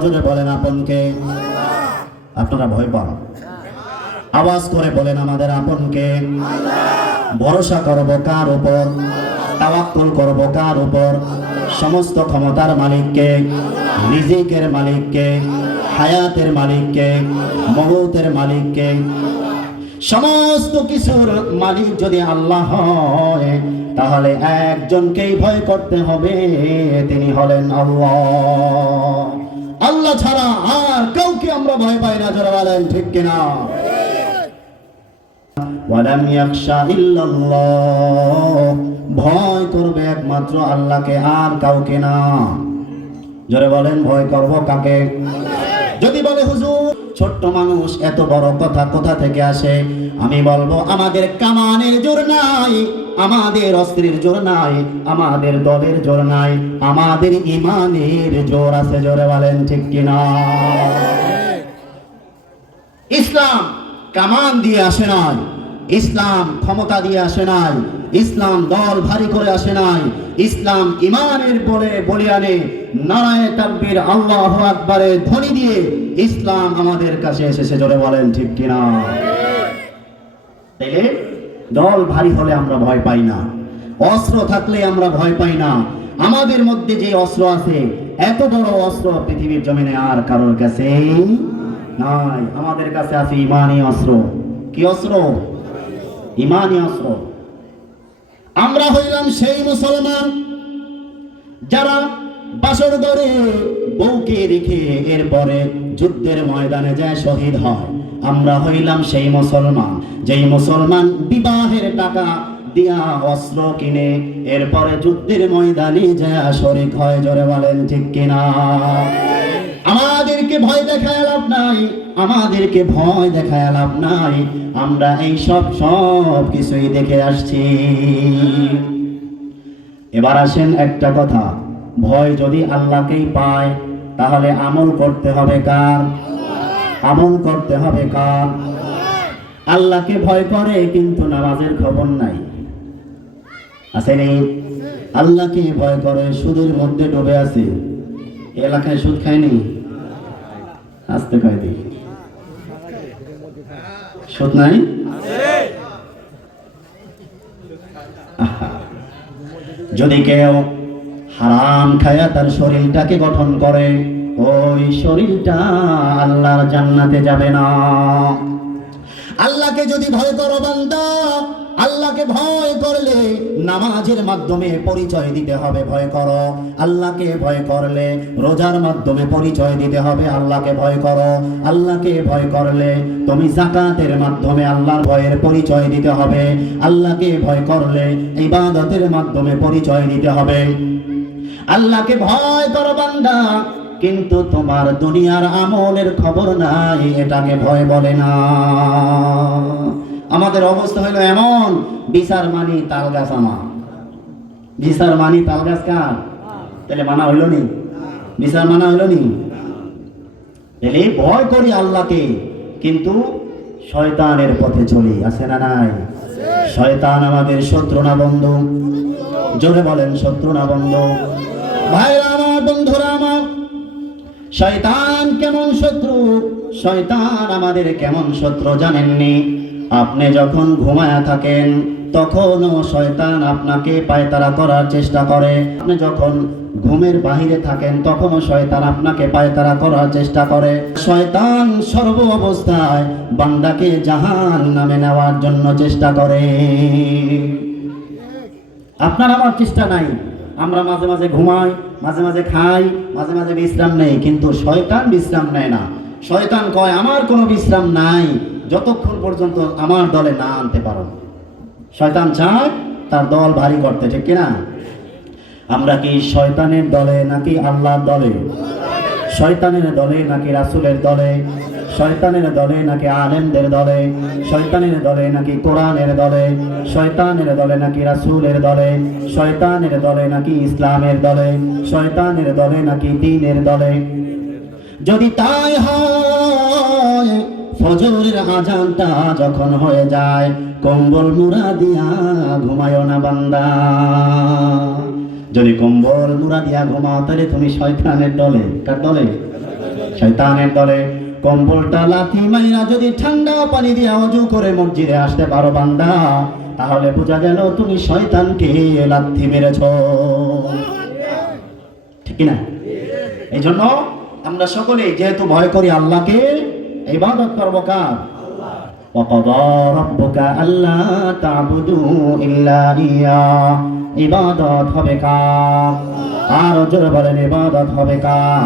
জোরে বলেন আপনকে। আপনারা ভয় পান। আওয়াজ করে বলেন আমাদের আপনকে। ভরসা করব কার উপর? তাওয়াক্কুল করব কার উপর? সমস্ত ক্ষমতার মালিককে, রিজিকের মালিককে, হায়াতের মালিককে, মহতের মালিককে। সমস্ত কিছুর মালিক যদি আল্লাহ হয়, তাহলে একজনকেই ভয় করতে হবে, তিনি হলেন আল্লাহ। আল্লাহ ছাড়া আর কাউকে আমরা ভয় পাই না, যারা বলেন ঠিক কিনা। ওয়ালাম ইয়াখশা ইল্লাল্লাহ। ভয় করবে একমাত্র আল্লাহকে, আর কাউকে না। জোরে বলেন, ভয় করব কাকে? যদি বলে, হুজুর, ছোট্ট মানুষ, এত বড় কথা কোথা থেকে আসে? আমি বলব, আমাদের কামানের জোর নাই, আমাদের অস্ত্রের জোর নাই, আমাদের দলের জোর নাই, আমাদের ইমানের জোর আছে, জোরে বলেন ঠিক কিনা? ইসলাম কামান দিয়ে আসে নাই, ইসলাম ক্ষমতা দিয়ে আসে নাই, ইসলাম দল ভারী করে আসে নাই, ইসলাম ইমানের বলে বলে আনে, নারায় তাকবীর আল্লাহ আকবারের ধ্বনি দিয়ে ইসলাম আমাদের কাছে এসেছে, জোরে বলেন ঠিক কিনা? তাইলে দল ভারী হলে আমরা ভয় পাই না। অস্ত্র থাকলে আমরা ভয় পাই না। আমাদের মধ্যে যে অস্ত্র আছে, এত বড় অস্ত্র পৃথিবীর জমিনে আর কারোর কাছে নাই। আমাদের কাছে আছে ইমানি অস্ত্র। কি অস্ত্র? ইমানি অস্ত্র। আমরা হইলাম সেই মুসলমান যারা বাসর ঘরে বউকে রেখে এরপরে যুদ্ধের ময়দানে যায় শহীদ হয়। আমরা হইলাম সেই মুসলমান। যেই মুসলমান বিবাহের টাকা দিয়া অস্ত্র কিনে, এরপরে যুদ্ধের ময়দানে যায় শরিক হয়, জোরে বলেন ঠিক কিনা? আমাদেরকে ভয় দেখায় লাভ নাই, আমাদেরকে ভয় দেখায় লাভ নাই। আমরা এই সব সব কিছুই দেখে আসছি। এবার আসেন একটা কথা, ভয় যদি আল্লাহকেই পায়, তাহলে আমল করতে হবে কার? আমল করতে হবে কার? আল্লাহকে ভয় করে, কিন্তু নামাজের খবর নাই। আছে নেই? আল্লাহকে ভয় করে, সুদের মধ্যে ডুবে আছে। এলাকায় সুদ খায়নি? আসতে কয় দেখি। সুদ নাই? যদি কেউ হারাম খায়া তার শরীরটাকে গঠন করে ওই শরীরটা আল্লাহর জান্নাতে যাবে না। আল্লাহকে যদি ভয় করো বান্দা, আল্লাহকে ভয় করলে নামাজের মাধ্যমে পরিচয় দিতে হবে, ভয় করো। আল্লাহকে ভয় করলে রোজার মাধ্যমে পরিচয় দিতে হবে, আল্লাহকে ভয় করো। আল্লাহকে ভয় করলে তুমি জাকাতের মাধ্যমে আল্লাহর ভয়ের পরিচয় দিতে হবে। আল্লাহকে ভয় করলে ইবাদতের মাধ্যমে পরিচয় দিতে হবে। আল্লাহকে ভয় করো বান্দা কিন্তু তোমার দুনিয়ার আমলের খবর নাই, এটাকে ভয় বলে না। আমাদের অবস্থা হলো এমন, বিচার মানি তাল গাছ আমার। বিচার মানি তাল গাছ কার? তাহলে মানা হইল নি? বিচার মানা হইল নি? তাহলে ভয় করি আল্লাহকে, কিন্তু শয়তানের পথে চলি, আছে না নাই? শয়তান আমাদের শত্রু না বন্ধু? জোরে বলেন, শত্রু না বন্ধু? ভাইরা আমার, বন্ধুরা আমার শয়তান কেমন শত্রু? শয়তান আমাদের কেমন শত্রু জানেননি? আপনি যখন ঘুমায়া থাকেন, তখনও শয়তান আপনাকে পায়তারা করার চেষ্টা করে। আপনি যখন ঘুমের বাহিরে থাকেন, তখনও শয়তান আপনাকে পায়তারা করার চেষ্টা করে। শয়তান সর্ব অবস্থায় বান্দাকে জাহান নামে নেওয়ার জন্য চেষ্টা করে। আপনার আমার চেষ্টা নাই। আমরা মাঝে মাঝে ঘুমাই, মাঝে মাঝে খাই, মাঝে মাঝে বিশ্রাম নেই, কিন্তু শয়তান বিশ্রাম নেয় না। শয়তান কয়, আমার কোনো বিশ্রাম নাই, যতক্ষণ পর্যন্ত আমার দলে না আনতে পারো। শয়তান চায় তার দল ভারী করতে, ঠিক কিনা? আমরা কি শয়তানের দলে নাকি আল্লাহর দলে? শয়তানের দলে নাকি রাসুলের দলে? শয়তানের দলে নাকি আলেমদের দলে? শয়তানের দলে নাকি কোরআনের দলে? শয়তানের দলে নাকি রাসুলের দলে? শয়তানের দলে নাকি ইসলামের দলে? শয়তানের দলে নাকি দ্বীনের দলে? যদি তাই হয়, ফজরের আজানটা যখন হয়ে যায়, কম্বল মুড়া দিয়া ঘুমায় না বান্দা। যদি কম্বল মুড়া দিয়া ঘুমাও, তাহলে তুমি শয়তানের দলে? কার দলে? শয়তানের দলে। কম্বলটা লাথি মাইরা যদি ঠান্ডা পানি দিয়ে অজু করে মসজিদে আসতে পারো বান্দা তাহলে বোঝা গেল তুমি শয়তানকে লাথি মেরেছ ঠিক কি না এই জন্য আমরা সকলে যেহেতু ভয় করি আল্লাহকে ইবাদত করবো কার وقضى ربك ألا تعبدوا إلا إياه ইবাদত হবে কার আর জোরে বলেন ইবাদত হবে কার